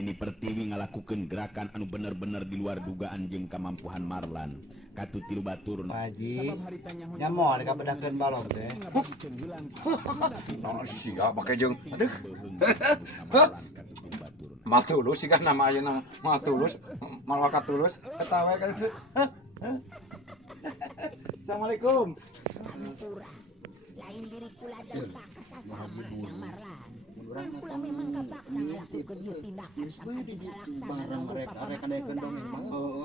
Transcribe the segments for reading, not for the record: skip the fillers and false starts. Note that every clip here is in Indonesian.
Ini Pertiwi ngalakukeun gerakan anu bener-bener di luar dugaan jeung kemampuan Marlan. Katu tilu batur Haji nyamoal ka bedakeun balong teh. Oh sia pake jeung aduh. Mal tulus sih kan nama ayeuna mal tulus, mal wakat tulus eta we ka itu. Assalamualaikum. Lain diri pula dan tak kesasama yang Marlan. Pula memang kepaksa melakukan tindakan sampai bisa laksana rupa pamaksudan.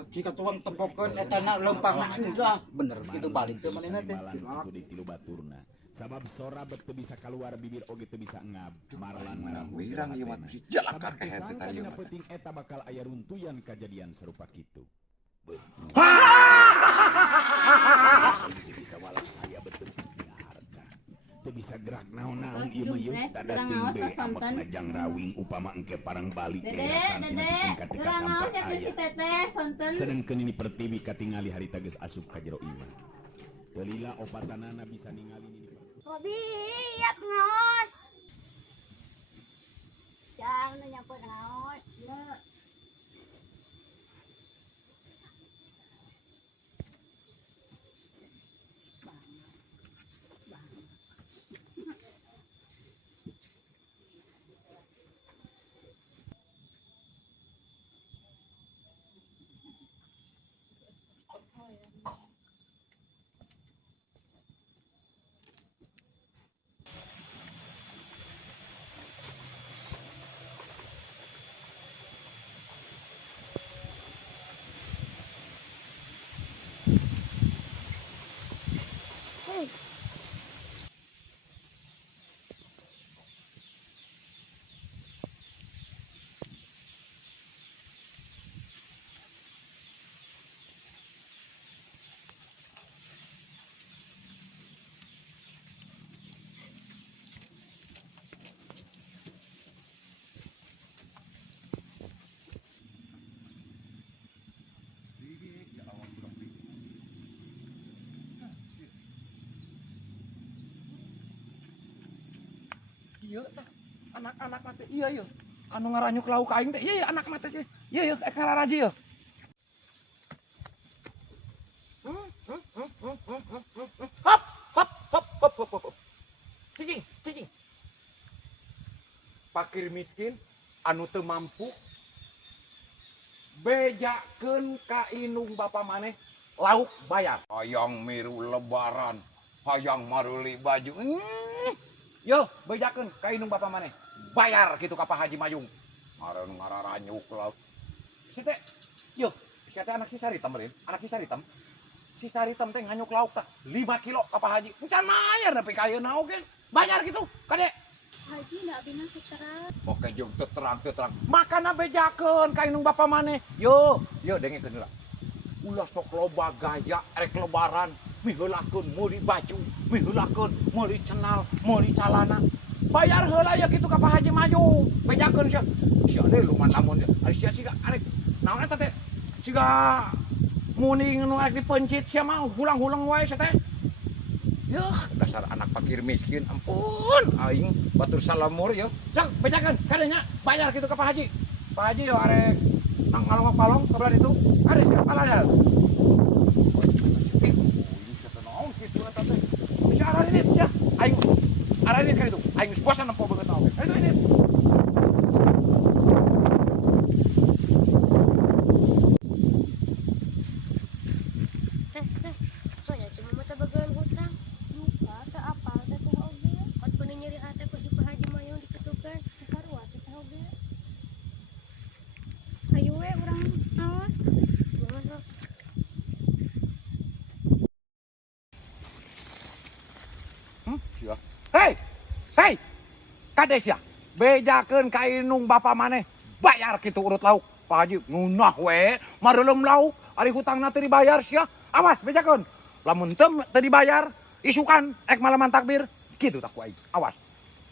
Jika tuang tempokeun eta na lempang enggak. Bener kitu balik teh manehna teh. Itu di tilu baturna. Sabab sora bet teu bisa keluar bibir oge teu bisa ngab. Marlan Wirang ieu mah si jalakar ka hete teh ieu. penting eta bakal aya runtuyan kejadian serupa kitu. Bisa walah aya betul harta. Teu bisa gerak naon-naon ieu mah yeuh tada timbe amak najang rawing upama engke parang balik Dede, urang ngaos ya si Teteh, sonten. Sedengkeun ini Pertiwi katingali harita geus asup ka jero imah. Teu lila opatanana bisa ningali ini. Hobi, yap ngaos. Jangan nyampe ngaos. Ieu tah anak-anak mah teh ieu yeuh. Anu ngaranyuk lauk aing teh ieu anak mah teh sih. Ieu yeuh ek ngararaji yeuh. Hop hop hop hop hop hop. Cicing, cicing. Fakir miskin anu teu mampu bejakeun ka indung bapa maneh lauk bayar. Hayang miru lebaran, hayang maruli baju. Yo, bejakeun ka indung bapa maneh. Bayar kitu ka Pak Haji Mayung. Ngaran ngararanyuk lauk. Si teh, yo, si teh anak si Saritem beureun, anak si Saritem. Si Saritem teh nganyuk lauk tah 5 kilo ka Pak Haji. Encan mayar nepi ka ayeuna oge. Bayar kitu, kade. Haji nak bina terang. Oke jeung teu terang. Makana bejakeun ka indung bapa maneh. Yo, dengekeun heula. Ulah sok loba gaya rek lebaran. Miheulakeun meuli baju, miheulakeun meuli cenal, meuli calana. Bayar heula ya kitu ka Pak Haji Mayung. Bejakeun sia. Sia deui luman lamun ari sia siga arek naon eta teh? Siga muni nu arek dipencit sia mah hulang-hulang wae sia teh. Yeuh, dasar anak fakir miskin. Ampun, aing batur salamur yo. Dak bejakeun kadenya bayar kitu ka Pak Haji. Pak Haji yo arek ngalongok palong kabelah itu. Are sia palayar. Bisa arahin itu ya, aing arahin kan itu, aing bosan nempo banget tau. Itu ini. Kok ya cuma mata bagian hutang. Lupa teu apal teh teh oge. Kot peuneun nyeri hate ku si Pak Haji Mayung diketukeun. Sarua teh oge. Hayu we urang naon? Hei, kades ya, bejakeun ka indung bapa maneh, bayar kitu urut lauk. Pak Haji ngunah we, mareulem lauk, ari hutangna teu dibayar sia. Awas bejakeun. Lamun teu dibayar, isukan ek malaman takbir, kitu tak ku aing. Awas.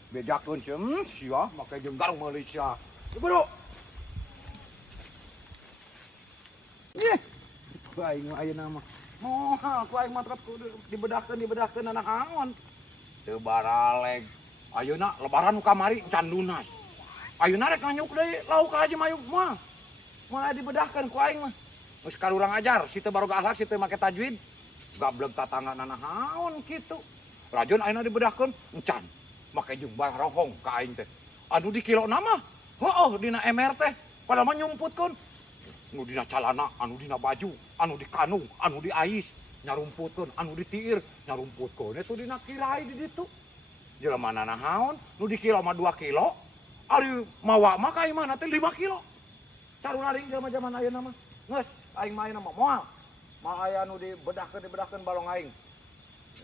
Bejakeun sia, make jeung garung meuli sia. Buru. Ku aing ayeuna mah. Moal ku aing mah dibedakeun anak aon. Teu baraleg. Ayeuna lebaran kamari can lunas. Ayeuna rek nganyuk deui lauk ka Haji Mayung mah. Moal dibedahkeun ku aing mah. Geus karurang ajar, si teu baroga akhlak, si teu make tajwid. Gableg tatangana nahaon kitu. Rajon ayeuna dibedahkeun encan. Make jeung barang rohong ka aing teh. Anu di kilona mah heuh dina MR teh padahal mah nyumputkeun. Anu dina calana, anu dina baju, anu di kanung, anu di ais nyarumputkeun, anu di tiir nyarumputkeun itu dina kirai di ditu. Jelema nahaon nu di kilo mah 2 kilo, ari mawa mah ka imana teh 5 kilo. Caruna ring jelema zaman ayeuna mah. Geus aing mah ayeuna mah moal. Mal aya nu dibedahkeun balong aing.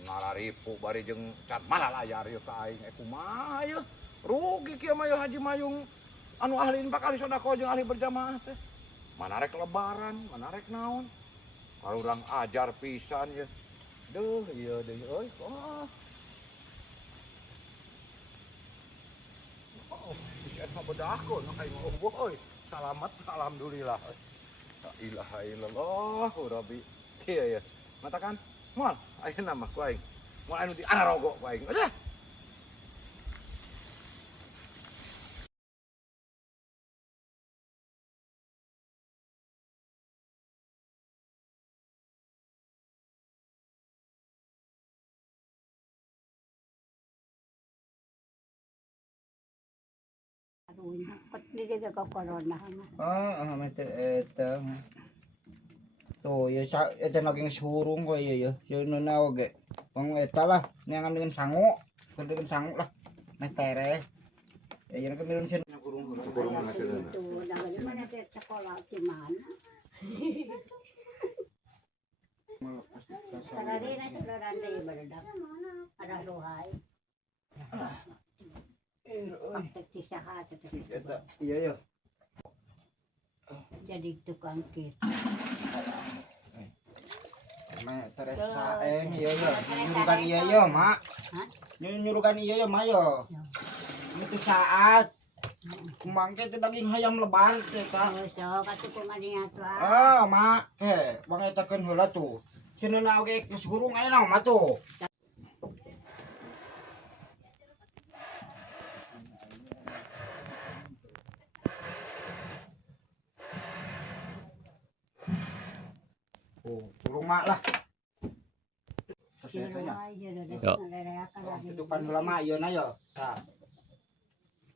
Ngararipu bari jeung can malalayar ieu ka aing kumaha ieu. Rugi kieu mah Haji Mayung anu ahli infak ahli sedekah jeung ahli berjamaah teh. Mana rek lebaran, mana rek naon. Karurang ajar pisan ya. Duh, ieu deui euy. Oh, bisa mah bedahkeun aing mah euy. Salamet alhamdulillah. La ilaha illallah rabbi. Kieu ya. Matakan moal ayeuna mah ku aing. Moal anu di Anarogo ku aing. Udah. Kot di dia ke corona. Mete eta. Tuh, ya eta naging surung kok ya. Ya nuna oge. Wong eta lah, neangan dengan sangu. Dengan sangu lah. Nah tere. Ya yang kemirin sih kurung mana sih. Tuh, namanya mana teh sekolah di mana? Karena na saudara ndai baradak. Ada rohai. Praktek sisaha Eta iya ya. jadi tukang kit. Ma Teresa iya ya. Nyuruhkan iya ya, Mak. Hah? Nyuruhkan iya ya, Mak yo. Itu saat kumangke teh daging hayam lebar teh tah. So katukungan niya to. Mak, bang eta keun heula tuh. Cenuna oge geus gurung aya naon mah tuh. Turung mak lah. Itu kan heula mak ieu na yo. Tah.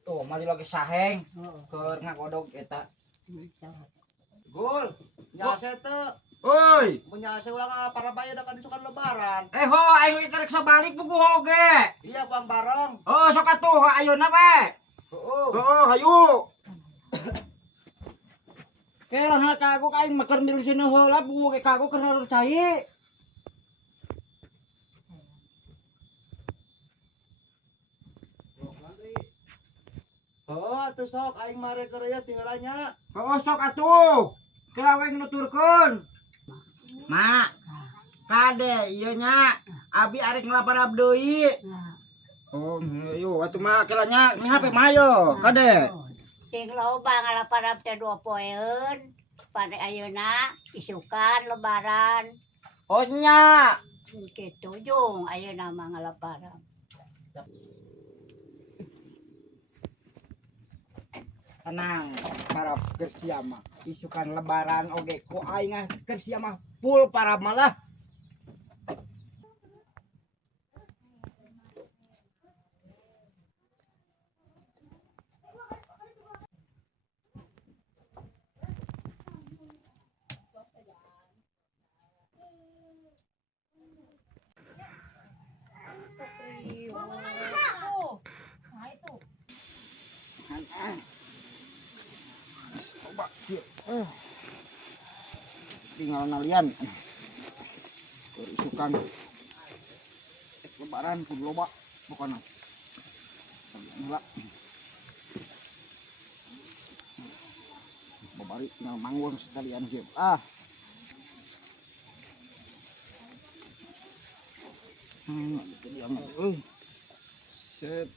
Tuh, mari lagi saheng. Keur ngagodog eta. Gul, nyase teu. Oi, Mun nyase ulang para bayi da kan disukan lebaran. ho aing we karek sabalik buku oge. Iya, kuang bareng. Oh, sok atuh ayeuna we. Heeh. Hayu. Kela ha kagok aing maker milih sini heula buku ge kagok keur harus cai. Oh, atuh sok aing mare keur ieu tinggalannya. Oh, sok atuh. Kela we nuturkeun. Mak, kade ieu nya abi arek ngelaparap deui. Oh, yo atuh mah kela nya ni HP mah yo, kade. Ting loba ngalaparap teh 2 poeun. Pada ayeuna isukan lebaran. Oh nya. Kitu jung ayeuna mah ngalaparap. Tenang, para kersia mah isukan lebaran oge ku aing kersia mah full para malah. Coba tinggal ngalian isukan lebaran kudu loba pokona nula babari tinggal manggung sekalian game gitu dia mah set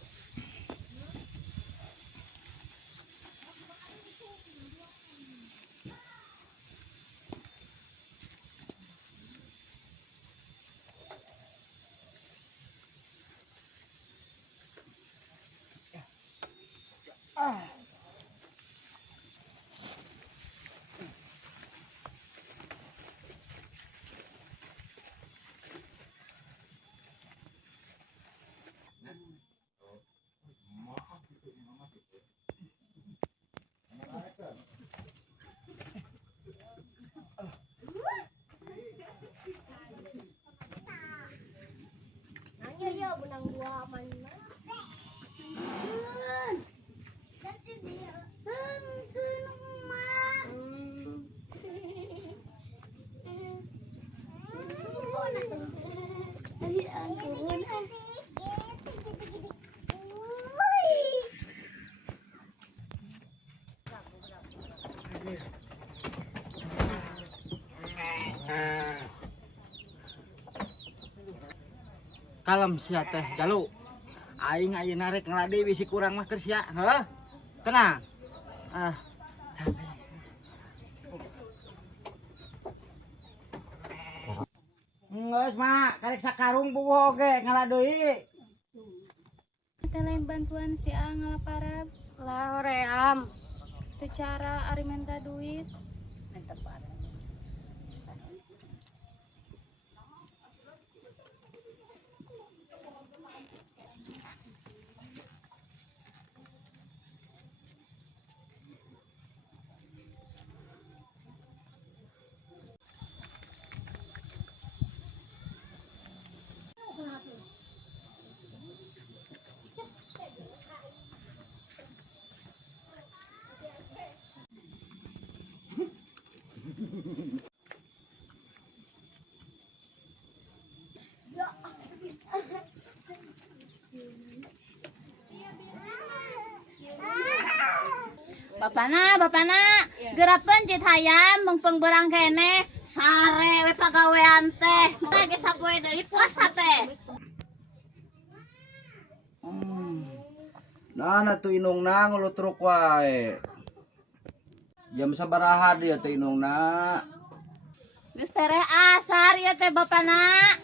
benang dua mana? Nanti dia ke rumah. Kalem sia teh Jalu. Aing ayeuna rek nglade bisi kurang mah keur sia, heuh. Tenang. Capek. Geus mak, karek sakarung puguh oge ngalah deui. Teh lain bantuan si A ngalaparab. Lah hoream. Teu cara ari minta duit. Bapana, gerapeun cit hayam mengpeng berang kene sare we pagawean teh. Lagi sapoe deui puasa teh. Nah tuh inungna ngulutruk wae. Jam sabaraha dia teh inungna? Geus tereh asar ya teh bapana.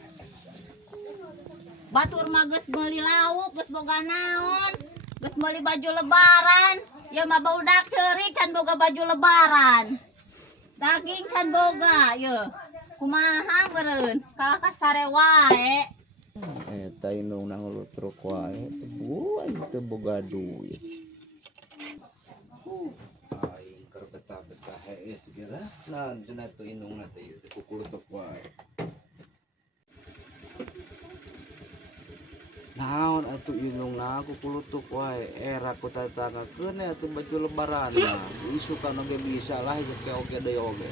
Batur mah geus meuli lauk, geus boga naon, geus meuli baju lebaran. Ya mah baudak ceurik can boga baju lebaran. Daging can boga, ye. Kumaha meureun? Kalah ka sare wae. Eta inungna ngulutruk wae. Buan teu boga duit. Aing keur betah-betah heeh segera. Nah, cenah tuh inungna teh ieu kukulutruk wae. Naon atuh inungna aku kulutuk wae era ku tatanggakeun atuh baju lebaran mah isukan oge bisa lah oge deui oge.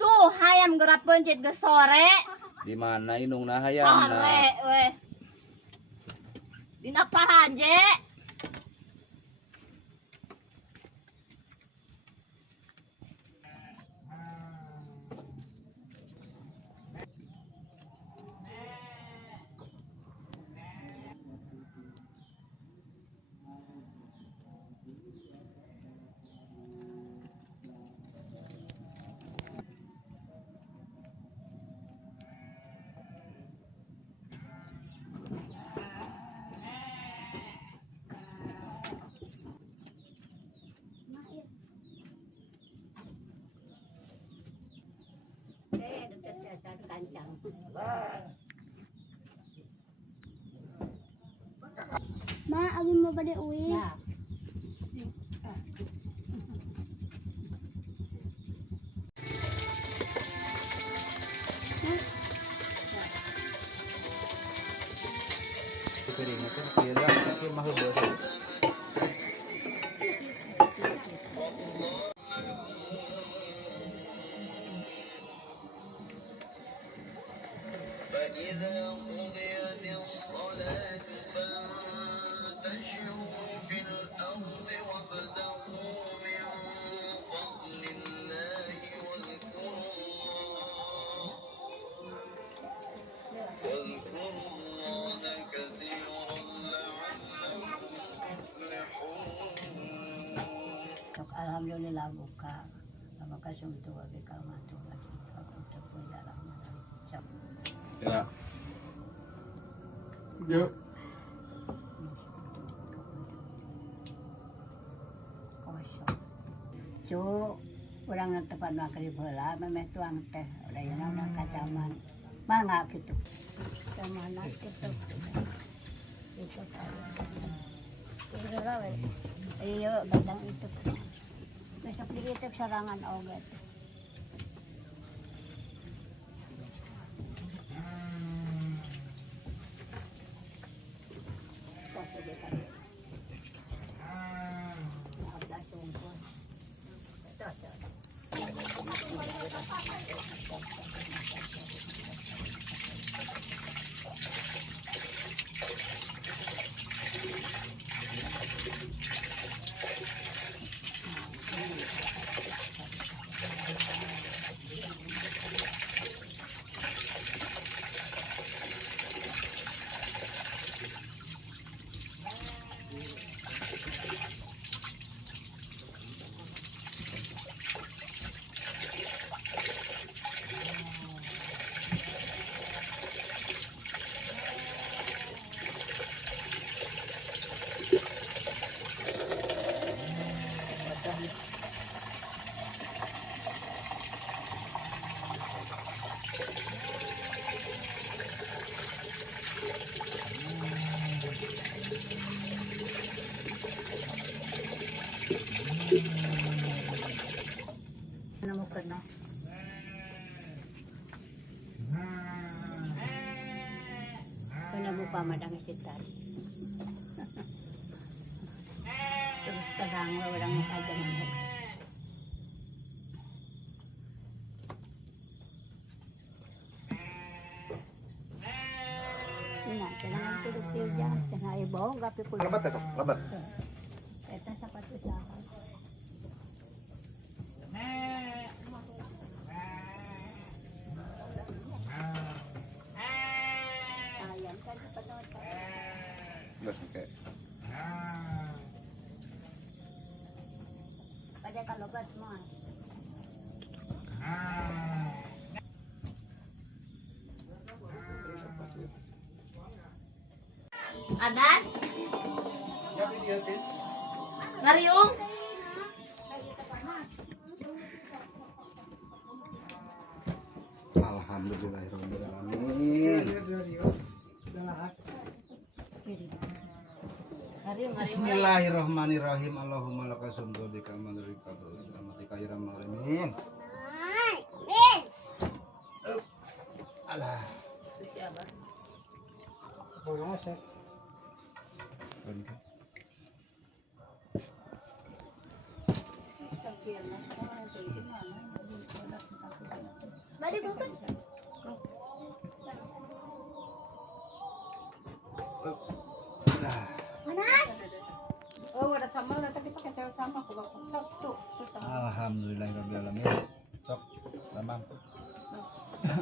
Tuh hayam gerapeun cit geus sore. Di mana inungna hayamna? Sore we. Dina paraje. Ma, abis mau pada uwi. Ya. Piring teh kira ieu mah heubeus. Alhamdulillah buka. Maka sumtu wa bika matu wa aku tepun dalam cap. Ya. Yuk. Kosong. Cu, urang tepat makrib heula memeh tuang teh. Udah yana kacaman. Mangga kitu. Kemana kitu. Itu kan. Iya, badang itu. Besok dikit sarangan oget. Ano mo ka na? Kaya mo pa madang isitan. Terus terang walang makajangan mo. Ina, kailangan tulog kayo dyan. Sana ibaw, gapi ko. Lebat ya, Sok? Lebat. Ito sapat usahan. Ayan, kan panood ka. Udah oke. Pada ka lobat mo. Adan? Ngariung? Alhamdulillahirobbilalamin. Ngariung, ngariung. Bismillahirrahmanirrahim. Allahumma lakal hamdu bika manrika rahmatika ya rabbal alamin. Alah. Siapa? Bolong sih. Mari bukun. Oh, ada sambal tapi pakai cewek sama aku bakal tuh. Alhamdulillahirabbil alamin. Sok, tamam.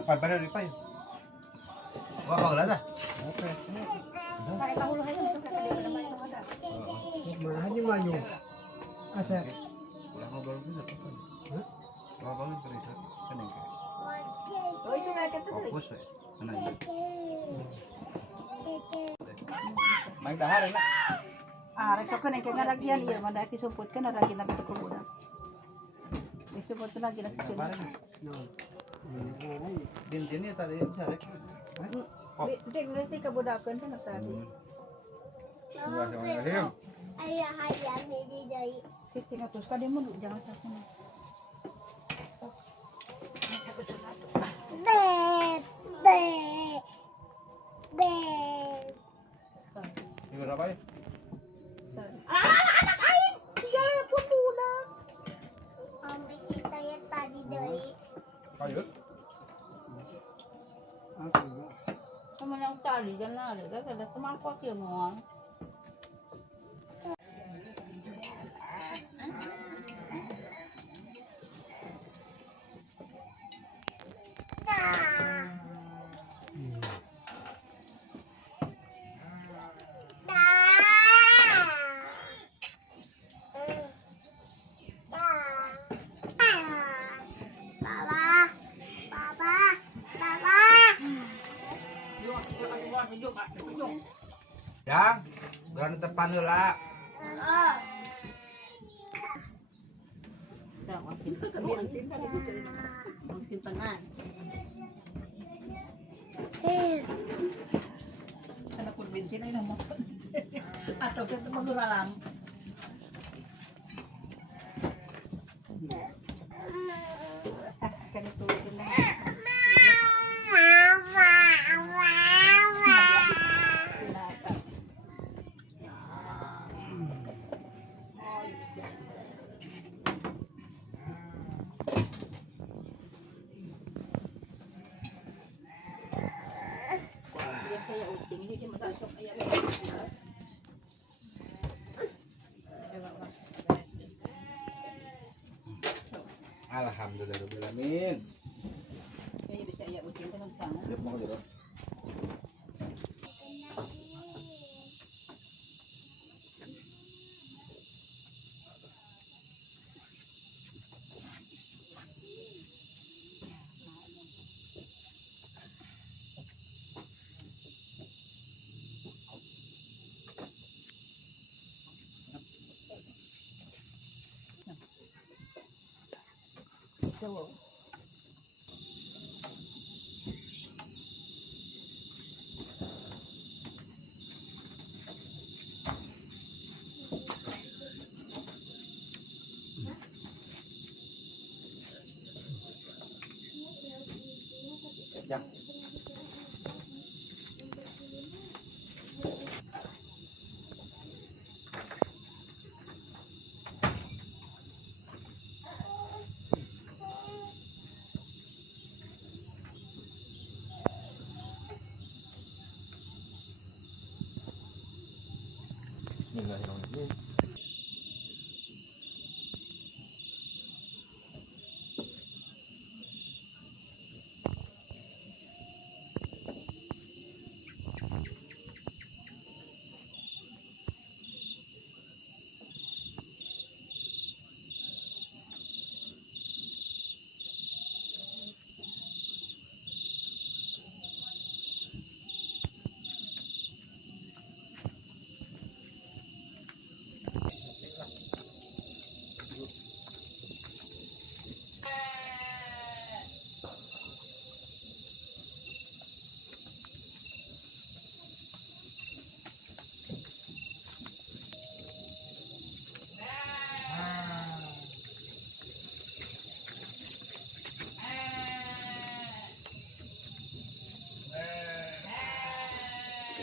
Pada di pai. Wah, kau dah. Oke. Pakai kahulu aja itu kata dia udah banyak ada. Mana aja maju. Asal. Pulang ngobrol bisa apa? Hah? Ngobrol terus kan yang Oh, itu kayak gitu tuh. fokus ya. Mana ya? Main dahar enak. Ah, resok kan yang kayak ngaragian iya, mana disumput kan lagi nabi ke budak. Disumput lagi lagi. Din tadi cari. Ngerti kebudakan kan tadi. Ayah ayah biji dari. Cici ngatus ka dia mulu jangan sampai. Beb, beb, beb. Ini berapa ya? Anak aing, dia pun budak. Ambil kita ya tadi dari. Kayu. Sama yang tali jangan ada semangkot ya mau. Yang berani tepan heula. Simpenan. Ada pun bensin ini nama. Atau kita mau alam. Kan itu Alhamdulillah alamin. Yuk mau dulu. Bismillahirrahmanirrahim.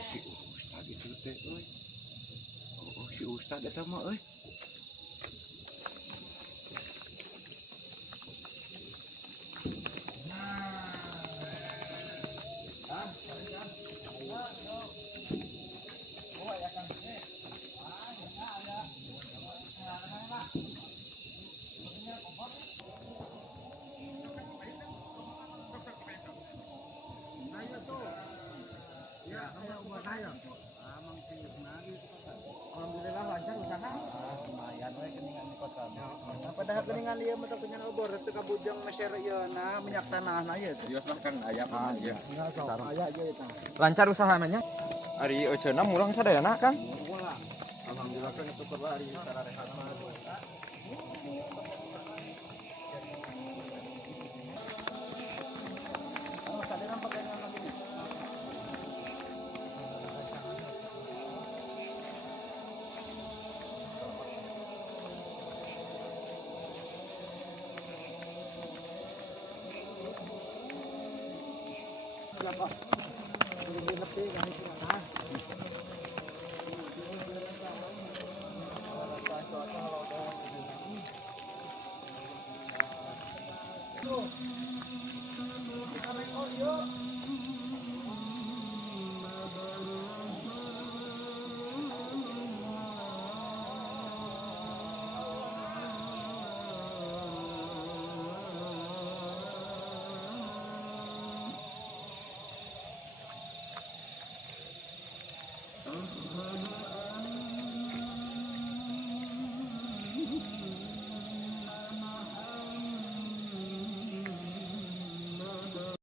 Si Ustad itu teh euy. Oh, si Ustad eta mah euy. Alhamdulillah lancar usaha. Lumayan we keningan di kota. Padahal keningan ieu mah keningan obor teu kabujang masyarakat ieu na minyak tanahna ieu. Bios lah kan aya mah ieu. Aya ieu eta. Lancar usahana nya. Ari euceuna mulang sadayana kan? Alhamdulillah kan itu perlari cara rehat mah. Oh, tadi nampak dengan lagi. Siapa? Lebih lebih kan